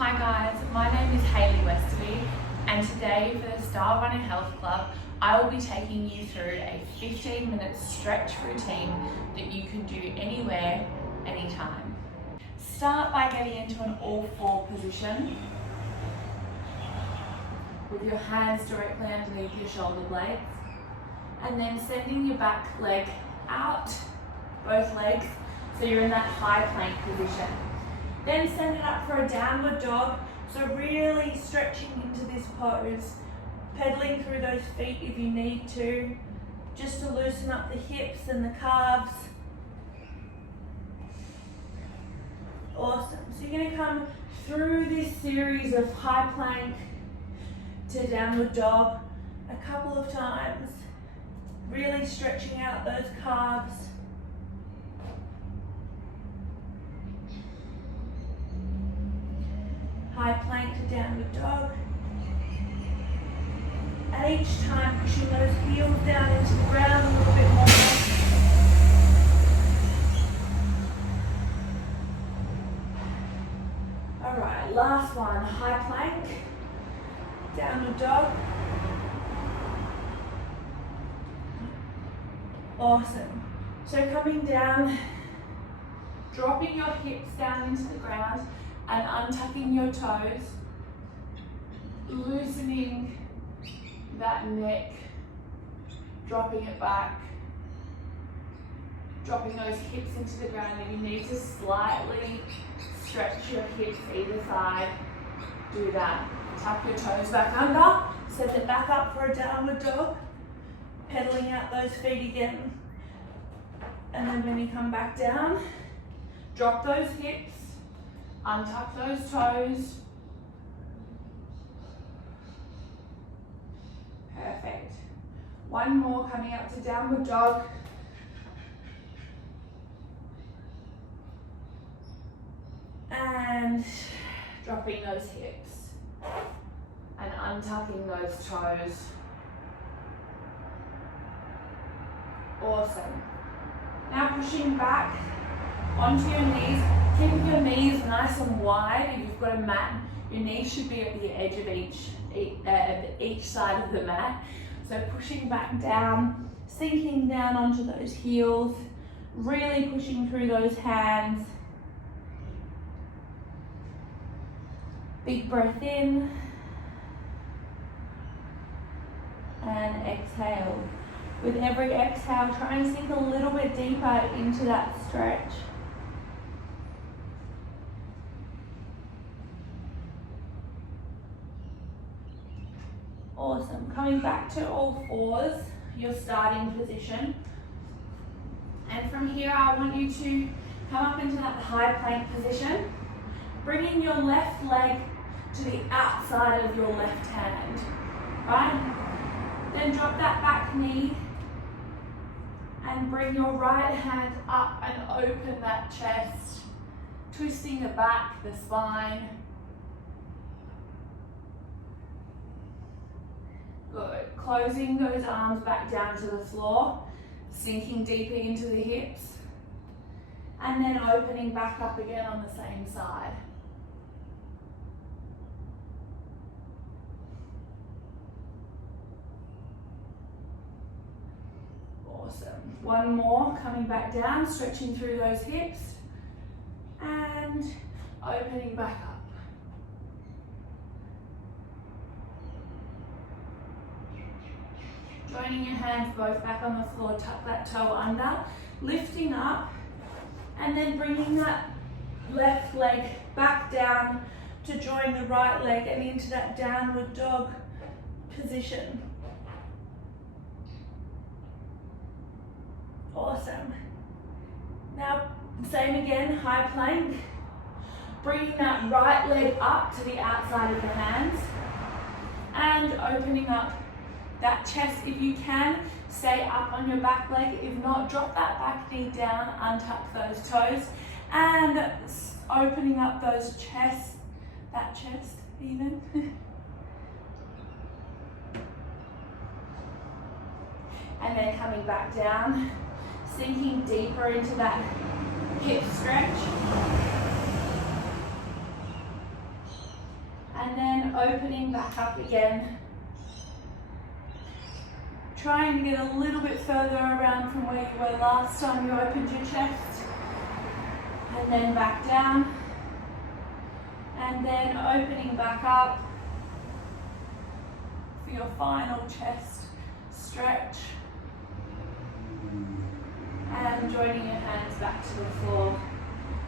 Hi guys, my name is Hayley Westoby, and today for the Stylerunner Health Club I will be taking you through a 15-minute stretch routine that you can do anywhere, anytime. Start by getting into an all-four position with your hands directly underneath your shoulder blades, and then sending your back leg out, both legs, so you're in that high plank position. Then send it up for a downward dog, so really stretching into this pose, pedaling through those feet if you need to, just to loosen up the hips and the calves. Awesome. So you're going to come through this series of high plank to downward dog a couple of times, really stretching out those calves. High plank to downward dog. And each time pushing those heels down into the ground a little bit more. Alright, last one. High plank, downward dog. Awesome. So coming down, dropping your hips down into the ground and untucking your toes, loosening that neck, dropping it back, dropping those hips into the ground. If you need to slightly stretch your hips either side, do that. Tuck your toes back under, send it back up for a downward dog, pedaling out those feet again. And then when you come back down, drop those hips, untuck those toes. Perfect. One more, coming up to downward dog. And dropping those hips and untucking those toes. Awesome. Now pushing back onto your knees. Keep your knees nice and wide. If you've got a mat, your knees should be at the edge of each side of the mat. So pushing back down, sinking down onto those heels, really pushing through those hands. Big breath in and exhale. With every exhale, try and sink a little bit deeper into that stretch. Awesome. Coming back to all fours, your starting position. And from here, I want you to come up into that high plank position, bringing your left leg to the outside of your left hand, right? Then drop that back knee and bring your right hand up and open that chest, twisting the back, the spine. Good. Closing those arms back down to the floor, sinking deeper into the hips, and then opening back up again on the same side. Awesome. One more, coming back down, stretching through those hips, and opening back up. Joining your hands both back on the floor, tuck that toe under, lifting up, and then bringing that left leg back down to join the right leg and into that downward dog position. Awesome. Now, same again, high plank. Bringing that right leg up to the outside of the hands and opening up that chest. If you can, stay up on your back leg. If not, drop that back knee down, untuck those toes, and opening up those chests, that chest even. And then coming back down, sinking deeper into that hip stretch. opening back up again. Trying to get a little bit further around from where you were last time you opened your chest. And then back down. And then opening back up for your final chest stretch. And joining your hands back to the floor.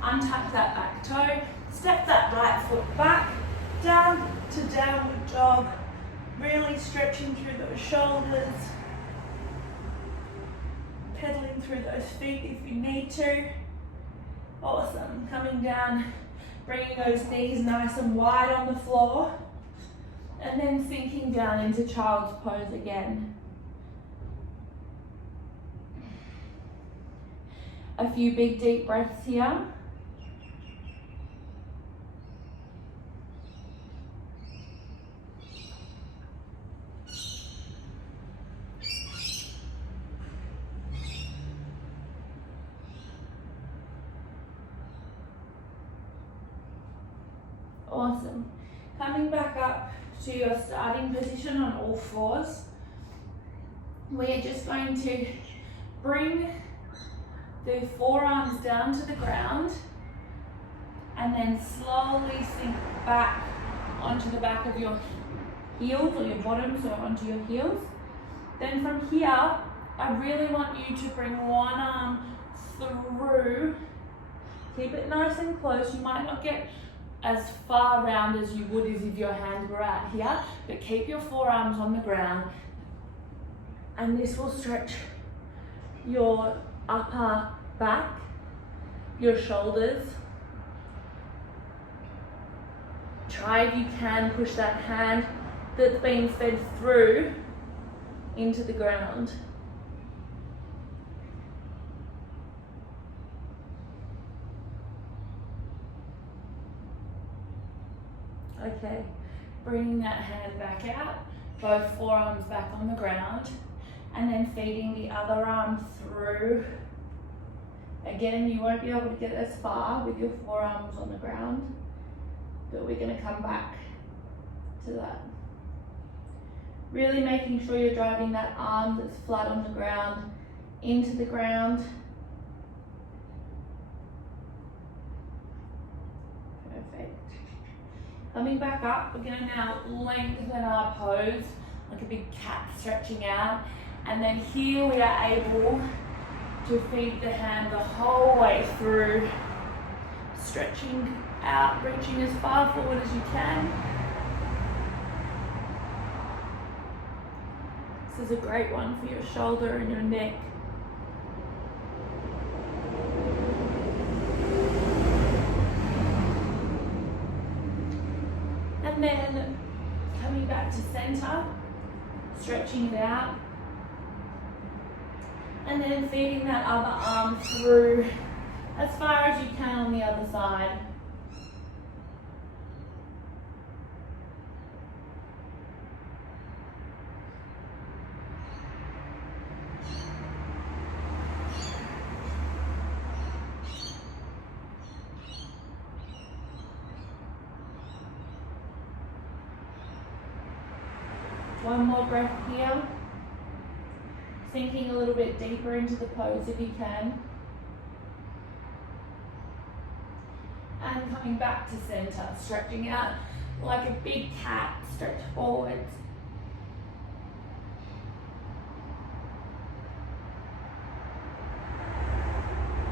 Untuck that back toe. Step that right foot back. Down to downward dog. Really stretching through those shoulders. Pedaling through those feet if you need to. Awesome. Coming down, bringing those knees nice and wide on the floor. And then sinking down into child's pose again. A few big deep breaths here. Awesome. Coming back up to your starting position on all fours. We're just going to bring the forearms down to the ground and then slowly sink back onto the back of your heels or your bottoms or onto your heels. Then from here, I really want you to bring one arm through. Keep it nice and close. You might not get as far round as you would as if your hands were out here, but keep your forearms on the ground, and this will stretch your upper back, your shoulders. Try if you can push that hand that's being fed through into the ground. Okay, bringing that hand back out, both forearms back on the ground, and then feeding the other arm through. Again, you won't be able to get as far with your forearms on the ground, but we're going to come back to that. Really making sure you're driving that arm that's flat on the ground into the ground. Perfect. Coming back up, we're going to now lengthen our pose like a big cat stretching out, and then here we are able to feed the hand the whole way through, stretching out, reaching as far forward as you can. This is a great one for your shoulder and your neck. And then coming back to center, stretching it out, and then feeding that other arm through as far as you can on the other side. One more breath here. Sinking a little bit deeper into the pose if you can. And coming back to center, stretching out like a big cat, stretch forwards.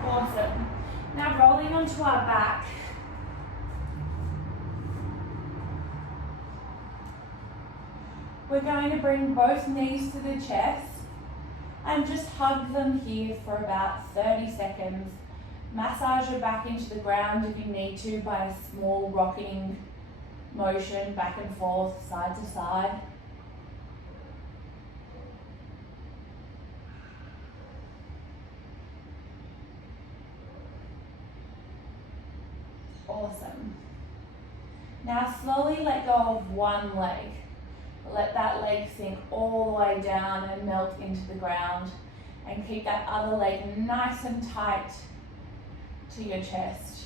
Awesome. Now rolling onto our back. We're going to bring both knees to the chest and just hug them here for about 30 seconds. Massage your back into the ground if you need to by a small rocking motion back and forth, side to side. Awesome. Now slowly let go of one leg. Let that leg sink all the way down and melt into the ground, and keep that other leg nice and tight to your chest.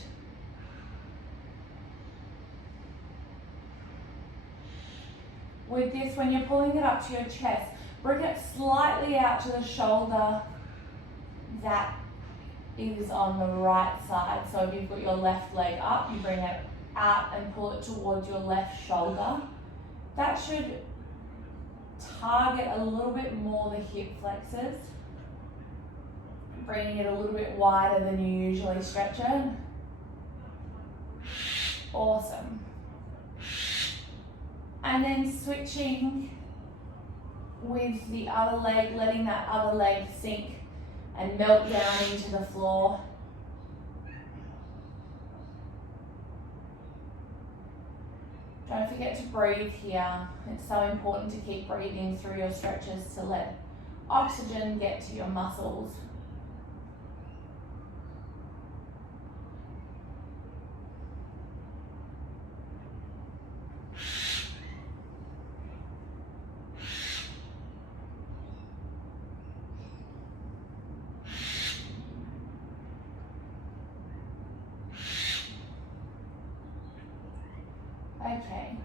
With this, when you're pulling it up to your chest, bring it slightly out to the shoulder that is on the right side. So if you've got your left leg up, you bring it out and pull it towards your left shoulder. That should target a little bit more the hip flexors, bringing it a little bit wider than you usually stretch it. Awesome. And then switching with the other leg, letting that other leg sink and melt down into the floor. Don't forget to breathe here. It's so important to keep breathing through your stretches to let oxygen get to your muscles. Okay.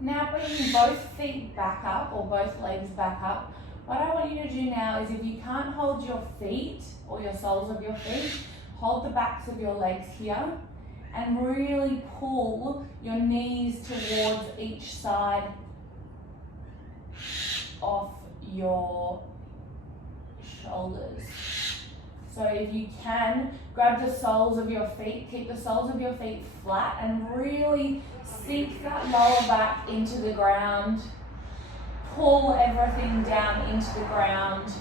Now bringing both feet back up, or both legs back up. What I want you to do now is, if you can't hold your feet or your soles of your feet, hold the backs of your legs here and really pull your knees towards each side of your shoulders. So if you can, grab the soles of your feet, keep the soles of your feet flat and really sink that lower back into the ground. Pull everything down into the ground.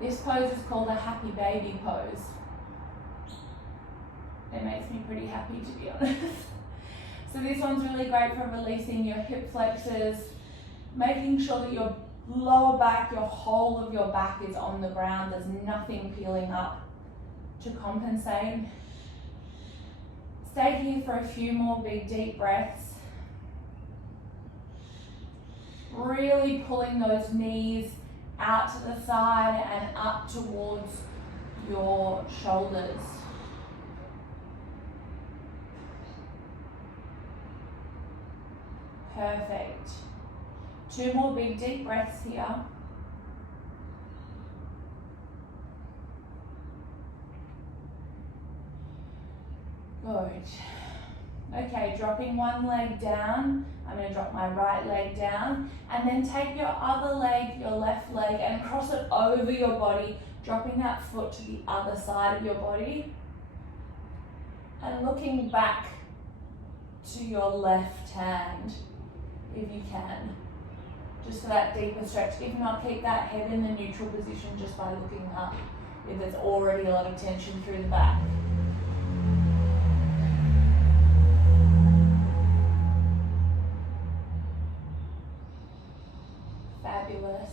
This pose is called a happy baby pose. It makes me pretty happy, to be honest. So this one's really great for releasing your hip flexors, making sure that your lower back, your whole of your back is on the ground. There's nothing peeling up to compensate. Stay here for a few more big deep breaths. Really pulling those knees out to the side and up towards your shoulders. Perfect. 2 more big deep breaths here. Good. Okay, dropping one leg down. I'm going to drop my right leg down, and then take your other leg, your left leg, and cross it over your body, dropping that foot to the other side of your body, and looking back to your left hand, if you can, just for that deeper stretch. If not, keep that head in the neutral position just by looking up, if there's already a lot of tension through the back. Fabulous.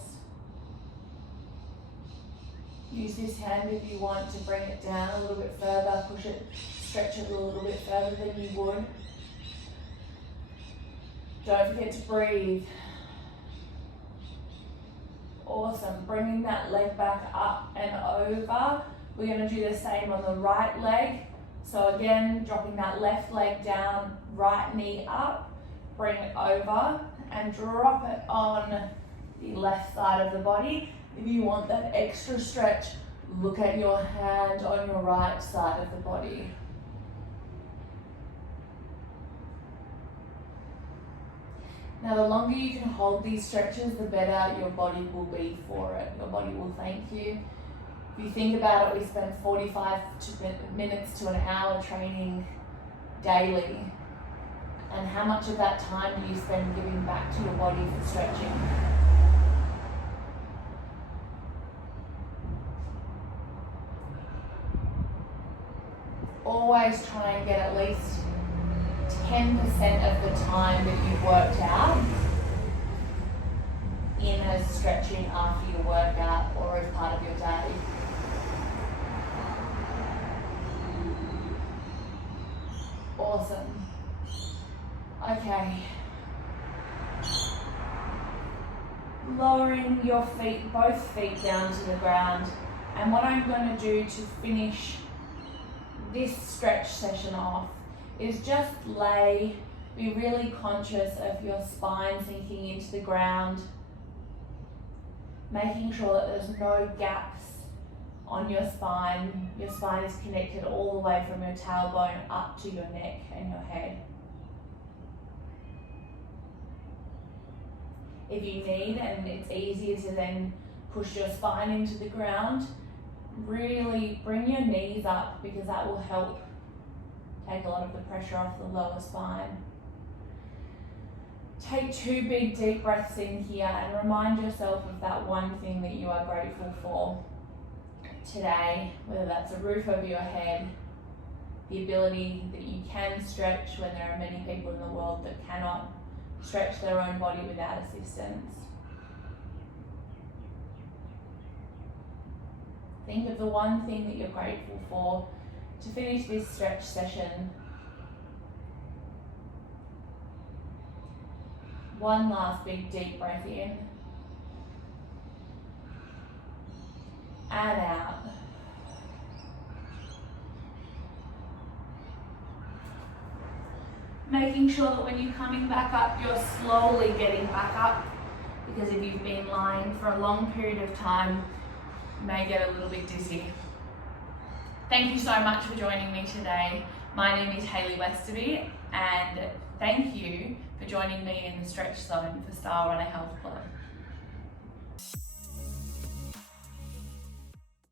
Use this hand if you want to bring it down a little bit further, push it, stretch it a little bit further than you would. Don't forget to breathe. Awesome. Bringing that leg back up and over. We're going to do the same on the right leg. So again, dropping that left leg down, right knee up, bring it over and drop it on the left side of the body. If you want that extra stretch, look at your hand on your right side of the body. Now, the longer you can hold these stretches, the better your body will be for it. Your body will thank you. If you think about it, we spend 45 minutes to an hour training daily. And how much of that time do you spend giving back to your body for stretching? Always try and get at least 10% of the time that you've worked out in as stretching after your workout or as part of your day. Awesome. Okay. Lowering your feet, both feet down to the ground. And what I'm going to do to finish this stretch session off is just lay, be really conscious of your spine sinking into the ground, making sure that there's no gaps on your spine. Your spine is connected all the way from your tailbone up to your neck and your head. If you need, and it's easier to then push your spine into the ground, really bring your knees up, because that will help take a lot of the pressure off the lower spine. Take 2 big deep breaths in here and remind yourself of that one thing that you are grateful for today, whether that's a roof over your head, the ability that you can stretch when there are many people in the world that cannot stretch their own body without assistance. Think of the one thing that you're grateful for to finish this stretch session. One last big deep breath in and out. Making sure that when you're coming back up, you're slowly getting back up, because if you've been lying for a long period of time, you may get a little bit dizzy. Thank you so much for joining me today. My name is Hayley Westoby, and thank you for joining me in the stretch zone for Stylerunner Health Club.